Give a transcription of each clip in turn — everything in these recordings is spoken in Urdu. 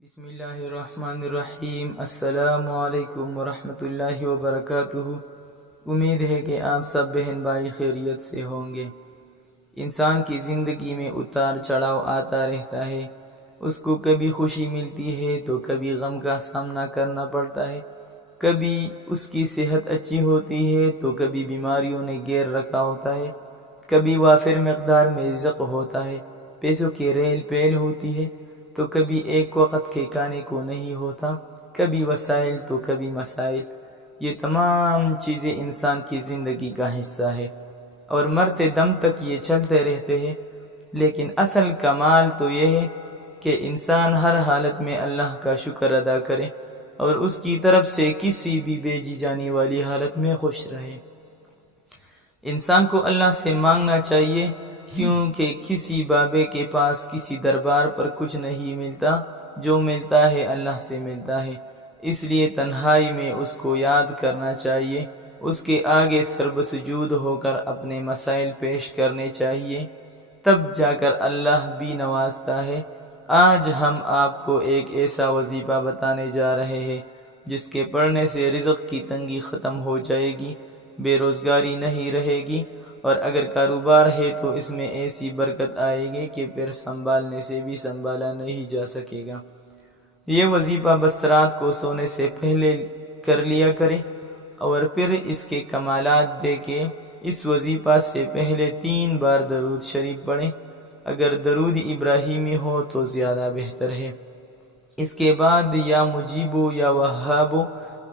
بسم اللہ الرحمن الرحیم۔ السلام علیکم ورحمۃ اللہ وبرکاتہ۔ امید ہے کہ آپ سب بہن بھائی خیریت سے ہوں گے۔ انسان کی زندگی میں اتار چڑھاؤ آتا رہتا ہے۔ اس کو کبھی خوشی ملتی ہے تو کبھی غم کا سامنا کرنا پڑتا ہے۔ کبھی اس کی صحت اچھی ہوتی ہے تو کبھی بیماریوں نے گھیر رکھا ہوتا ہے۔ کبھی وافر مقدار میں رزق ہوتا ہے، پیسوں کی ریل پیل ہوتی ہے تو کبھی ایک وقت کے کھانے کو نہیں ہوتا، کبھی وسائل تو کبھی مسائل۔ یہ تمام چیزیں انسان کی زندگی کا حصہ ہے اور مرتے دم تک یہ چلتے رہتے ہیں۔ لیکن اصل کمال تو یہ ہے کہ انسان ہر حالت میں اللہ کا شکر ادا کرے اور اس کی طرف سے کسی بھی بھیجی جانے والی حالت میں خوش رہے۔ انسان کو اللہ سے مانگنا چاہیے، کیونکہ کسی بابے کے پاس کسی دربار پر کچھ نہیں ملتا، جو ملتا ہے اللہ سے ملتا ہے۔ اس لیے تنہائی میں اس کو یاد کرنا چاہیے، اس کے آگے سرب سجود ہو کر اپنے مسائل پیش کرنے چاہیے، تب جا کر اللہ بھی نوازتا ہے۔ آج ہم آپ کو ایک ایسا وظیفہ بتانے جا رہے ہیں جس کے پڑھنے سے رزق کی تنگی ختم ہو جائے گی، بے روزگاری نہیں رہے گی، اور اگر کاروبار ہے تو اس میں ایسی برکت آئے گی کہ پھر سنبھالنے سے بھی سنبھالا نہیں جا سکے گا۔ یہ وظیفہ بس رات کو سونے سے پہلے کر لیا کرے اور پھر اس کے کمالات دیکھیں۔ اس وظیفہ سے پہلے 3 بار درود شریف پڑھیں، اگر درود ابراہیمی ہو تو زیادہ بہتر ہے۔ اس کے بعد یا مجیبو یا وہابو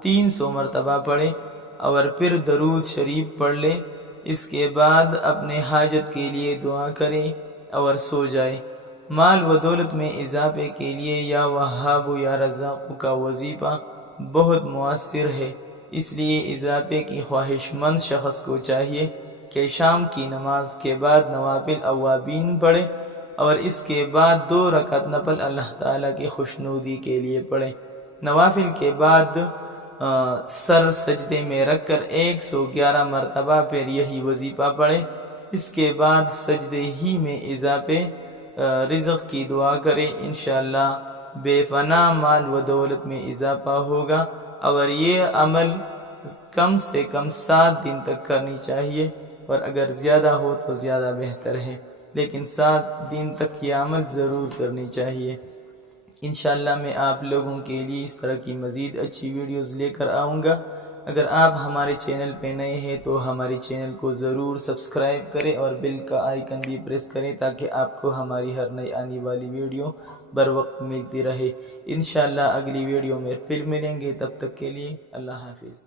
300 مرتبہ پڑھیں اور پھر درود شریف پڑھ لیں۔ اس کے بعد اپنے حاجت کے لیے دعا کریں اور سو جائیں۔ مال و دولت میں اضافے کے لیے یا وہاب یا رزاق کا وظیفہ بہت مؤثر ہے، اس لیے اضافے کی خواہش مند شخص کو چاہیے کہ شام کی نماز کے بعد نوافل اوابین پڑھے اور اس کے بعد 2 رکعت نفل اللہ تعالیٰ کی خوشنودی کے لیے پڑھے۔ نوافل کے بعد سر سجدے میں رکھ کر 111 مرتبہ پھر یہی وظیفہ پڑھے۔ اس کے بعد سجدے ہی میں اضافے رزق کی دعا کرے، انشاءاللہ بے پناہ مال و دولت میں اضافہ ہوگا۔ اور یہ عمل کم سے کم 7 دن تک کرنی چاہیے، اور اگر زیادہ ہو تو زیادہ بہتر ہے، لیکن 7 دن تک یہ عمل ضرور کرنی چاہیے۔ انشاءاللہ میں آپ لوگوں کے لیے اس طرح کی مزید اچھی ویڈیوز لے کر آؤں گا۔ اگر آپ ہمارے چینل پہ نئے ہیں تو ہمارے چینل کو ضرور سبسکرائب کریں اور بیل کا آئیکن بھی پریس کریں تاکہ آپ کو ہماری ہر نئی آنے والی ویڈیو بر وقت ملتی رہے۔ انشاءاللہ اگلی ویڈیو میں پھر ملیں گے، تب تک کے لیے اللہ حافظ۔